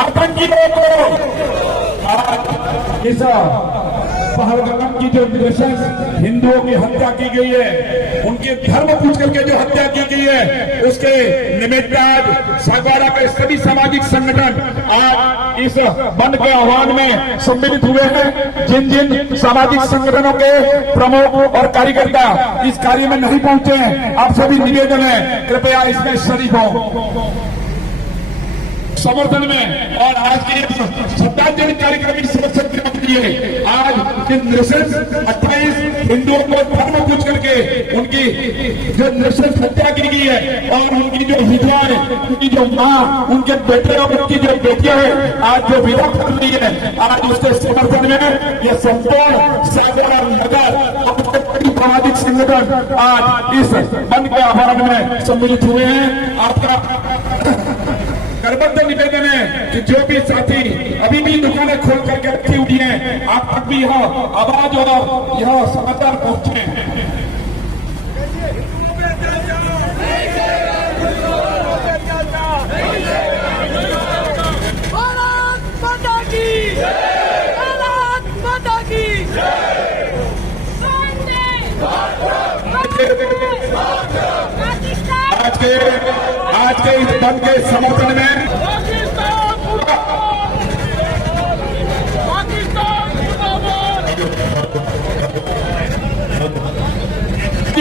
आतंकियों को इस पहलगाम की जो नृशंस हिंदुओं की हत्या की गई है, उनके धर्म पूछ करके जो हत्या की गई है, उसके निमित्त आज सागवाड़ा के सभी सामाजिक संगठन आज इस बंद के आह्वान में सम्मिलित हुए हैं। जिन जिन सामाजिक संगठनों के प्रमुख और कार्यकर्ता इस कार्य में नहीं पहुंचे हैं, आप सभी निवेदन है कृपया इसमें शरीक हो समर्थन में। और आज के श्रद्धांजलि कार्यक्रम की सुरक्षा के लिए आज नृशंस 28 हिंदुओं को धर्म पूछ करके उनकी जो नृशंस हत्या की गई है और उनकी जो विधवाएं, उनकी जो मां, उनके बेटे और उनकी जो बेटियां हैं आज जो विधा कर रही है, आज उसके समर्थन में यह संपूर्ण सागर और नगर सामाजिक संगठन आज इस बंद के आह्वान में सम्मिलित हुए हैं। आपका करबद्ध निवेदन है कि जो भी साथी अभी भी दुकानें खोल करके रखी हुई हैं, आप तक भी यह आवाज और यह समाचार पहुंचे। भारत माता की भारत माता की आज के इस बंद के समर्थन में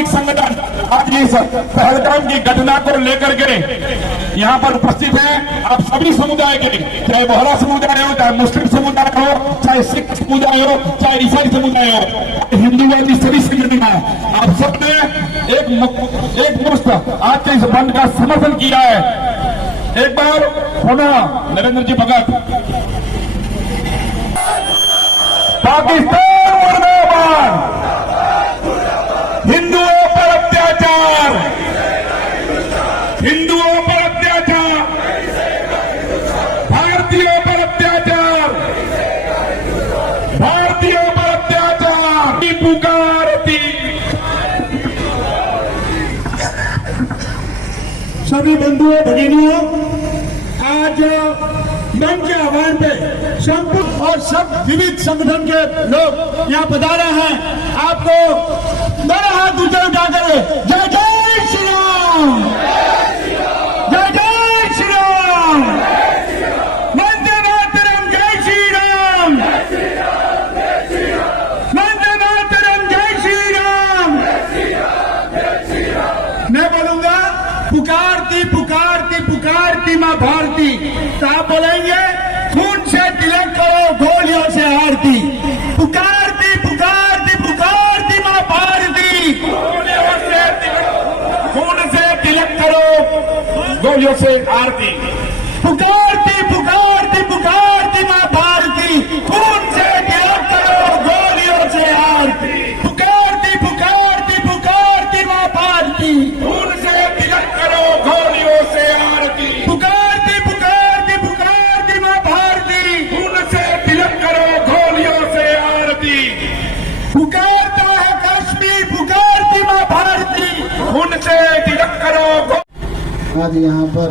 संगठन आज इस पहलगाम की घटना को लेकर के यहाँ पर उपस्थित हैं। आप सभी समुदाय के, चाहे बोहरा समुदाय हो, चाहे मुस्लिम समुदाय हो, चाहे सिख समुदाय हो, चाहे ईसाई समुदाय हो, हिंदूवादी सभी संगठन, आप सबने एक मुश्त आज के इस बंद का समर्थन किया है। एक बार पुनः नरेंद्र जी भगत। पाकिस्तान मुर्दाबाद, हिंदुओं पर अत्याचार, हिंदुओं पर अत्याचार, भारतीयों पर अत्याचार, भारतीयों पर अत्याचार की पुकारती। सभी बंधुओं भगिनियों, आज बंद के आह्वान पे संपूर्ण और सब विविध संगठन के लोग यहाँ पधारे हैं। आपको मेरा हाथ ऊंचा उठाकर जय जय श्री राम, जय जय श्री राम, वंदे मातरम, जय श्री राम, वंदे मातरम, जय श्री राम। मैं बोलूंगा पुकारती पुकारती पुकारती माँ भारती, तो आप बोलेंगे खून से तिलक करो, गोलियों से आरती। पुकारती पुकारती पुकारती माँ भारती, खून से तिलक करो, गोलियों से आरती। पुकारती पुकारती पुकारती माँ भारती, खून से तिलक करो, गोलियों से आरती। पुकारती पुकारती पुकारती माँ भारती, खून से तिलक करो, गोलियों से आरती। पुकारती पुकारती पुकारती माँ भारती, खून से तिलक करो, गोलियों से आरती। पुकारता है कश्मीर, पुकारती माँ भारती, खून से तिलक करो। आज यहाँ पर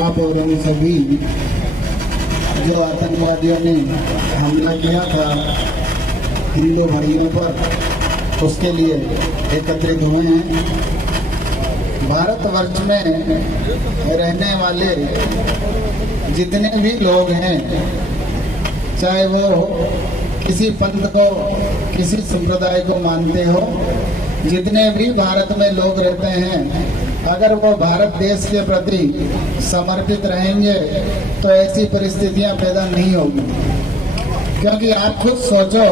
आप और हम सभी जो आतंकवादियों ने हमला किया था हिंदू भाइयों पर, उसके लिए एकत्रित हुए हैं। भारतवर्ष में रहने वाले जितने भी लोग हैं, चाहे वो किसी पंथ को, किसी संप्रदाय को मानते हो, जितने भी भारत में लोग रहते हैं, अगर वो भारत देश के प्रति समर्पित रहेंगे तो ऐसी परिस्थितियां पैदा नहीं होगी। क्योंकि आप खुद सोचो,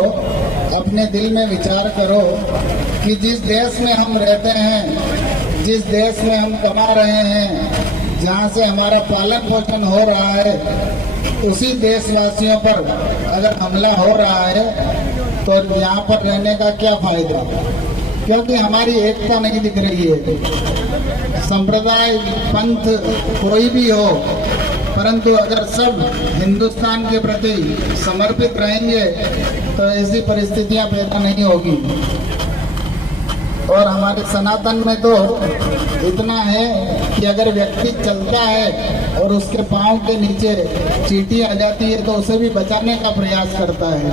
अपने दिल में विचार करो कि जिस देश में हम रहते हैं, जिस देश में हम कमा रहे हैं, जहाँ से हमारा पालन पोषण हो रहा है, उसी देशवासियों पर अगर हमला हो रहा है तो यहाँ पर रहने का क्या फायदा? क्योंकि हमारी एकता नहीं दिख रही है। संप्रदाय, पंथ कोई भी हो, परंतु अगर सब हिंदुस्तान के प्रति समर्पित रहेंगे तो ऐसी परिस्थितियां पैदा नहीं होगी। और हमारे सनातन में तो इतना है कि अगर व्यक्ति चलता है और उसके पाँव के नीचे चींटी आ जाती है तो उसे भी बचाने का प्रयास करता है।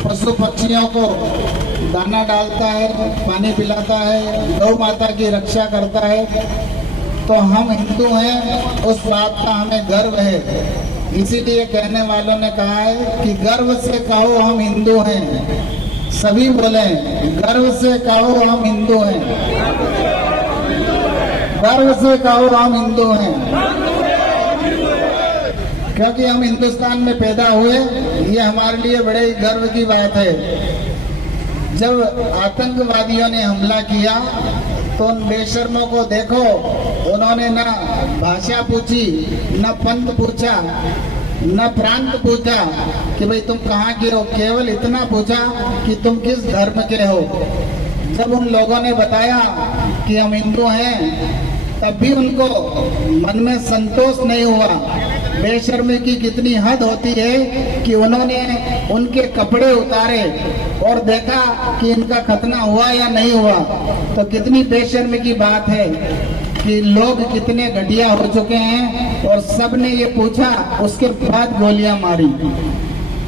पशु पक्षियों को दाना डालता है, पानी पिलाता है, गौ माता की रक्षा करता है। तो हम हिंदू हैं, उस बात का हमें गर्व है। इसीलिए कहने वालों ने कहा है कि गर्व से कहो हम हिंदू हैं। सभी बोले गर्व से कहो हम हिंदू हैं, गर्व से कहो हम हिंदू हैं। क्योंकि हम हिंदुस्तान में पैदा हुए, ये हमारे लिए बड़े ही गर्व की बात है। जब आतंकवादियों ने हमला किया तो उन बेशर्मों को देखो, उन्होंने न भाषा पूछी, न पंथ पूछा, न प्रांत पूछा कि भाई तुम कहाँ के हो, केवल इतना पूछा कि तुम किस धर्म के हो। जब उन लोगों ने बताया कि हम हिंदू हैं, तब भी उनको मन में संतोष नहीं हुआ। बेशर्मी की कितनी हद होती है कि उन्होंने उनके कपड़े उतारे और देखा कि इनका खतना हुआ या नहीं हुआ। तो कितनी बेशर्मी की बात है कि लोग कितने घटिया हो चुके हैं और सबने ये पूछा, उसके बाद गोलियां मारी।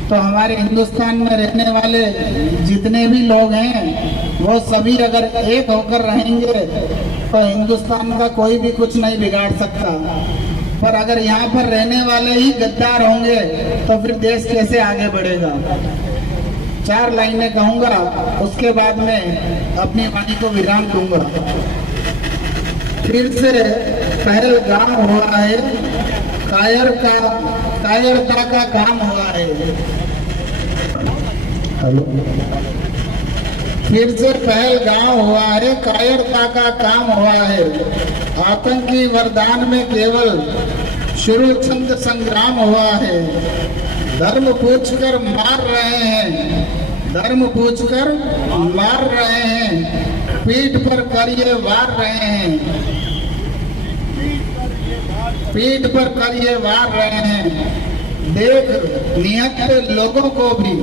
तो हमारे हिंदुस्तान में रहने वाले जितने भी लोग हैं वो सभी अगर एक होकर रहेंगे तो हिंदुस्तान का कोई भी कुछ नहीं बिगाड़ सकता। पर अगर यहाँ पर रहने वाले ही गद्दार होंगे तो फिर देश कैसे आगे बढ़ेगा। 4 लाइनें कहूंगा, उसके बाद में अपनी वाणी को विराम दूंगा। फिर से पहलगाम हुआ है, कायरता का काम हुआ है। हेलो, फिर से पहलगाम हुआ है, कायरता का काम हुआ है। आतंकी वरदान में केवल शुरू छंद संग्राम हुआ है। धर्म पूछकर मार रहे हैं, धर्म पूछकर मार रहे हैं, पीठ पर करिए वार रहे हैं, पीठ पर करिए वार रहे हैं। देख निहत्थे लोगों को भी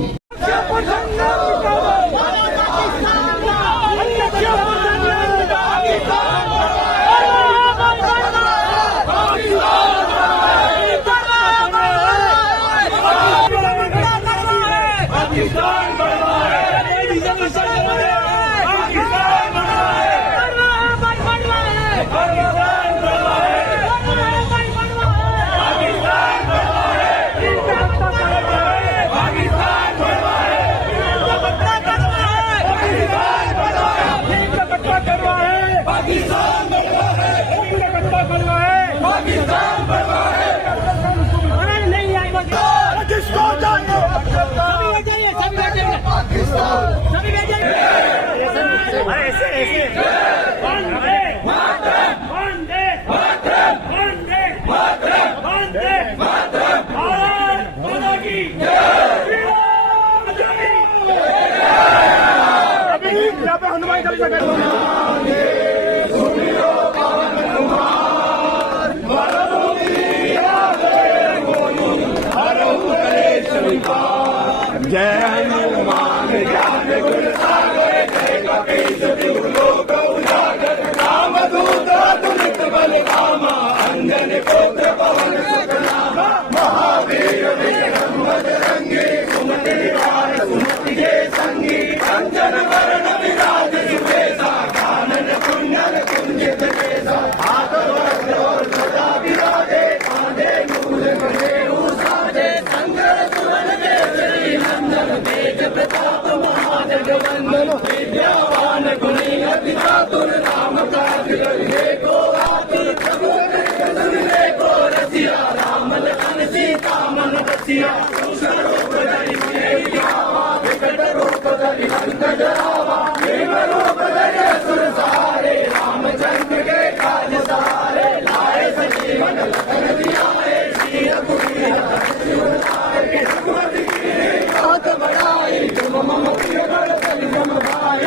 जय हनुमान ज्ञान गुण सागर, जय कपीस तिहु लोक उजागर। रामदूत अतुलित बल धामा, अंजन पुत्र पवन सुत नामा। महावीर विक्रम बजरंगी, सुमति निवार सुमति के संगी। अंजन वरण विराज सुबेसा, कानन कुंडल कुंजित केसा। हाथ वज्र और ध्वजा विराजे, कांधे मूल गणेशु साजे। शंकर सुवन केसरी नंदन, तेज प्रताप महाजगवंदन। विद्यावान गुणी अति चातुर, राम काज करिए को आतुर। प्रभु कृष्ण सुनिए को रसिया, राम लखन सीता मन बसिया। सूक्ष्म रूप धरि सियहि दिखावा, विकट रूप धरि लंक जरावा। भीम रूप धरि असुर सहारे, रामचंद्र के काज सहारे। लाए संजीवन लखन जियाए, श्री रघुवीर हर्षि उर लाए। रघुपति कीन्ही बहुत बड़ाई, तुम मम प्रिय भरत सम भाई।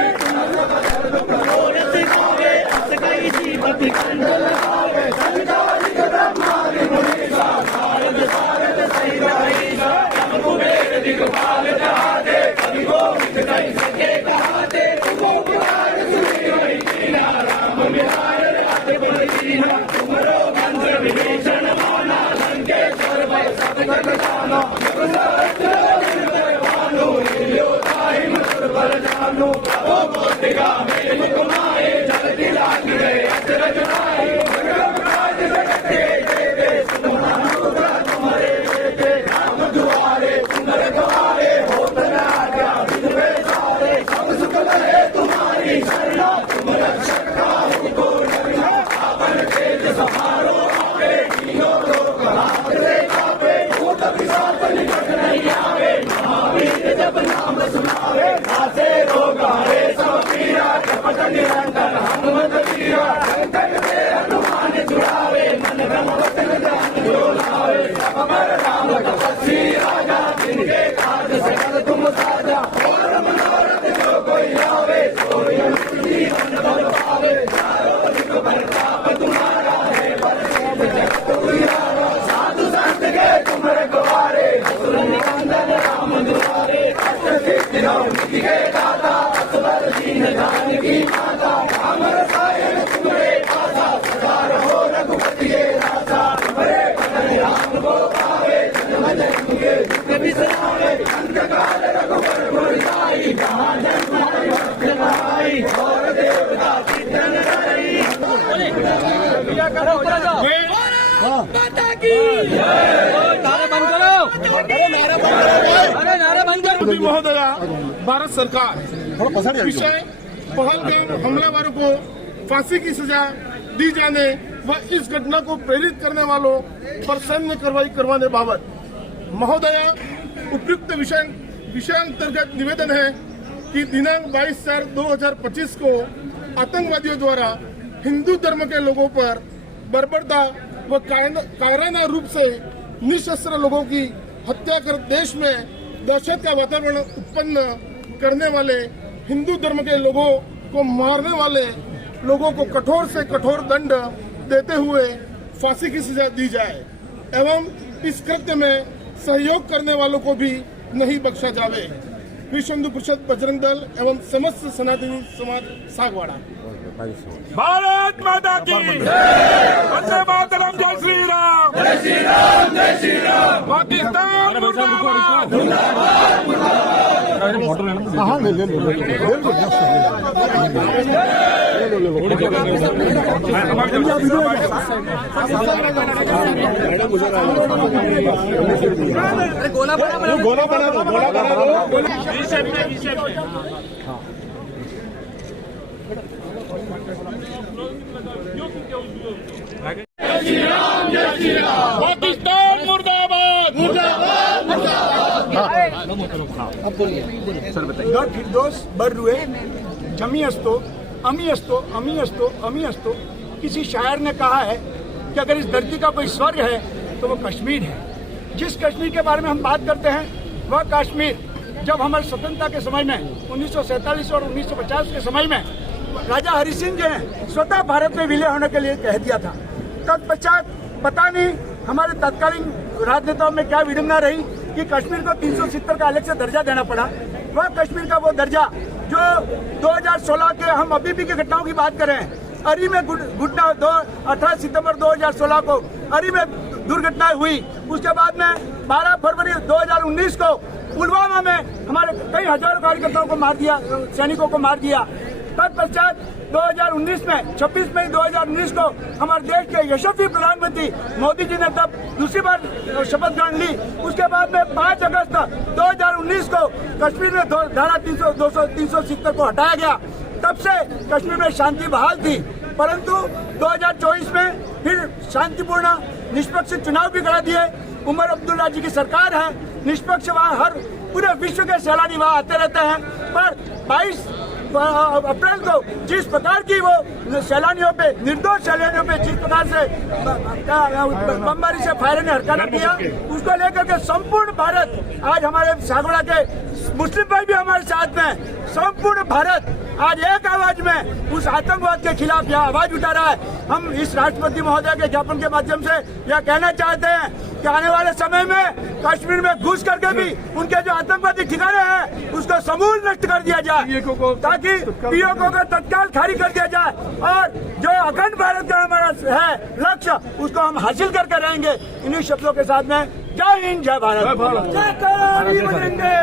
मनोरथ गावे, अस कहि जीवति कंठ लगावे। संचालित ब्रह्मादि मुनीसा, नारद सारद सहित अहीसा। जम कुबेर दिगपाल जहाते, कवि कोविद कहि सके कहा। माता की नारा बंद करो, अरे नारा बंद करो। महोदया, भारत सरकार विषय पहलगाम हमलावरों को फांसी की सजा दी जाने व इस घटना को प्रेरित करने वालों पर सैन्य कार्रवाई करवाने बाबत महोदया उपयुक्त विषय अंतर्गत निवेदन है कि दिनांक 22/4/2025 को आतंकवादियों द्वारा हिंदू धर्म के लोगों पर बर्बरता व कायराना रूप से निशस्त्र लोगों की हत्या कर देश में दहशत का वातावरण उत्पन्न करने वाले हिंदू धर्म के लोगों को मारने वाले लोगों को कठोर से कठोर दंड देते हुए फांसी की सजा दी जाए एवं इस कृत्य में सहयोग करने वालों को भी नहीं बख्शा जावे। विश्व हिंदू परिषद बजरंग दल एवं समस्त सनातनी समाज सागवाड़ा। भारत माता की वंदे मातरम। जय श्री राम, जय श्री राम, जय श्री राम। पाकिस्तान मुर्दाबाद। गोला बना पाकिस्तान मुर्दाबाद, मुर्दाबाद, निर्दोष बर्रुए जमी अस्तो अमी अस्तो अमी अस्तो अमी अस्तो। किसी शायर ने कहा है कि अगर इस धरती का कोई स्वर्ग है तो वो कश्मीर है। जिस कश्मीर के बारे में हम बात करते हैं वह कश्मीर जब हमारी स्वतंत्रता के समय में 1947 और 1950 के समय में राजा हरि सिंह जी ने स्वतः भारत में विलय होने के लिए कह दिया था। तत्पश्चात पता नहीं हमारे तत्कालीन राजनेताओं में क्या विडंबना रही कि कश्मीर को 370 का अलग से दर्जा देना पड़ा। वह कश्मीर का वो दर्जा जो 2016 के हम अभी भी की घटनाओं की बात करें, अरी में घटना 18 सितंबर 2016 को अरी में दुर्घटना हुई। उसके बाद में 12 फरवरी 2019 को पुलवामा में हमारे कई हजारों कार्यकर्ताओं को मार दिया, सैनिकों को मार दिया। तत्पश्चात 2019 में 26 मई 2019 को हमारे देश के यशस्वी प्रधानमंत्री मोदी जी ने तब दूसरी बार शपथ ग्रहण ली। उसके बाद में 5 अगस्त 2019 को कश्मीर में धारा 370 को हटाया गया। तब से कश्मीर में शांति बहाल थी, परंतु 2024 में फिर शांतिपूर्ण निष्पक्ष चुनाव भी करा दिए। उमर अब्दुल्ला जी की सरकार है, निष्पक्ष वहाँ हर पूरे विश्व के सैलानी वहाँ आते रहते हैं। पर 22 अप्रैल को जिस प्रकार की वो सैलानियों पे, निर्दोष सैलानियों पे जिस प्रकार से बमबारी से फायरिंग ने हरकत किया, उसको लेकर के संपूर्ण भारत आज हमारे सागवाड़ा के मुस्लिम भाई भी हमारे साथ में, संपूर्ण भारत आज एक आवाज में उस आतंकवाद के खिलाफ यह आवाज उठा रहा है। हम इस राष्ट्रपति महोदय के ज्ञापन के माध्यम से यह कहना चाहते हैं कि आने वाले समय में कश्मीर में घुस करके भी उनके जो आतंकवादी ठिकाने हैं उसको समूल नष्ट कर दिया जाए, ताकि ताकि पीओके को तत्काल खारिज कर दिया जाए और जो अखंड भारत का हमारा है लक्ष्य उसको हम हासिल करके रहेंगे। इन्हीं शब्दों के साथ में जय हिंद जय भारत, जय करारी बनेंगे,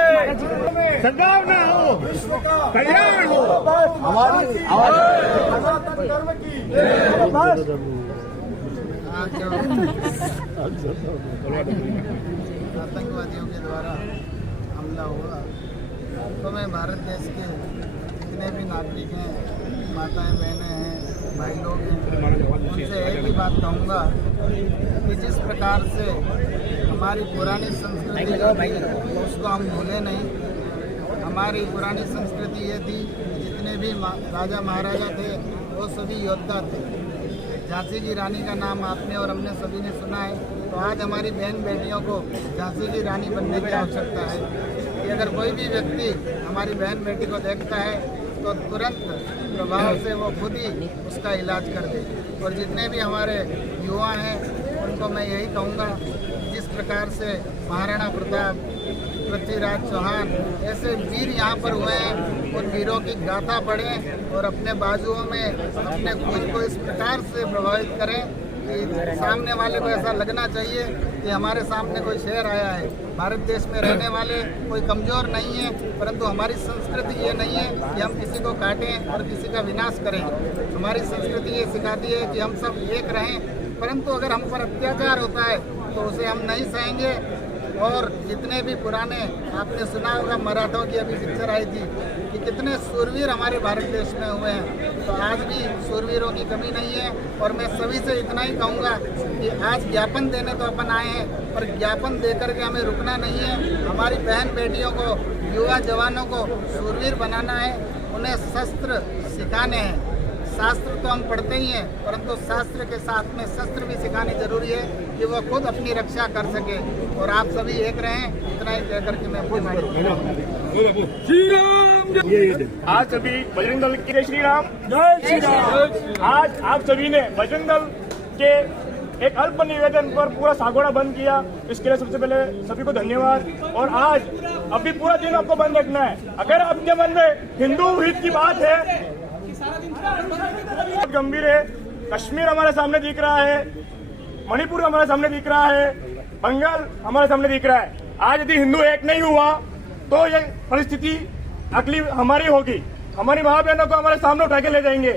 सद्भावना हो, कल्याण हो, हमारी सनातन धर्म की आतंकवादियों के द्वारा हमला हुआ तो मैं भारत देश के जितने भी नागरिक हैं, माताएं बहनें हैं, भाई लोग हैं, उनसे एक ही बात कहूँगा कि जिस प्रकार से हमारी पुरानी संस्कृति उसको हम भूले नहीं। हमारी पुरानी संस्कृति ये थी कि जितने भी राजा महाराजा थे वो सभी योद्धा थे। झांसी की रानी का नाम आपने और हमने सभी ने सुना है। तो आज हमारी बहन बेटियों को झांसी की रानी बनने की आवश्यकता है कि अगर कोई भी व्यक्ति हमारी बहन बेटी को देखता है तो तुरंत प्रभाव से वो खुद ही उसका इलाज कर दे। और जितने भी हमारे युवा हैं उनको मैं यही कहूँगा, जिस प्रकार से महाराणा प्रताप, पृथ्वीराज चौहान ऐसे वीर यहाँ पर हुए हैं, उन वीरों की गाथा पढ़ें और अपने बाजुओं में अपने खुद को इस प्रकार से प्रभावित करें कि सामने वाले को ऐसा लगना चाहिए कि हमारे सामने कोई शेर आया है। भारत देश में रहने वाले कोई कमज़ोर नहीं है, परंतु हमारी संस्कृति ये नहीं है कि हम किसी को काटें और किसी का विनाश करें। हमारी संस्कृति ये सिखाती है कि हम सब एक रहें, परंतु अगर हम पर अत्याचार होता है तो उसे हम नहीं सहेंगे। और जितने भी पुराने, आपने सुना होगा मराठों की अभी पिक्चर आई थी कि कितने सूरवीर हमारे भारत देश में हुए हैं, तो आज भी सूरवीरों की कमी नहीं है। और मैं सभी से इतना ही कहूँगा कि आज ज्ञापन देने तो अपन आए हैं, पर ज्ञापन दे करके हमें रुकना नहीं है। हमारी बहन बेटियों को, युवा जवानों को सूरवीर बनाना है, उन्हें शस्त्र सिखाने हैं। शास्त्र तो हम पढ़ते ही हैं, परंतु शास्त्र के साथ में शस्त्र भी सिखानी जरूरी है कि वो खुद अपनी रक्षा कर सके। और आप सभी एक रहें, इतना ही कह करके मैं अपनी बात आज सभी बजरंग दल के श्री राम, जय श्री राम। आज आप सभी ने बजरंग दल के एक अल्प निवेदन पर पूरा सागोड़ा बंद किया, इसके लिए सबसे पहले सभी को धन्यवाद। और आज अभी पूरा दिन आपको बंद रखना है। अगर आपके मन में हिंदू हित की बात है, बहुत गंभीर है। कश्मीर हमारे सामने दिख रहा है, मणिपुर हमारे सामने दिख रहा है, बंगाल हमारे सामने दिख रहा है। आज यदि हिंदू एक नहीं हुआ तो ये परिस्थिति अगली हमारी होगी। हमारी माँ बहनों को हमारे सामने उठा के ले जाएंगे।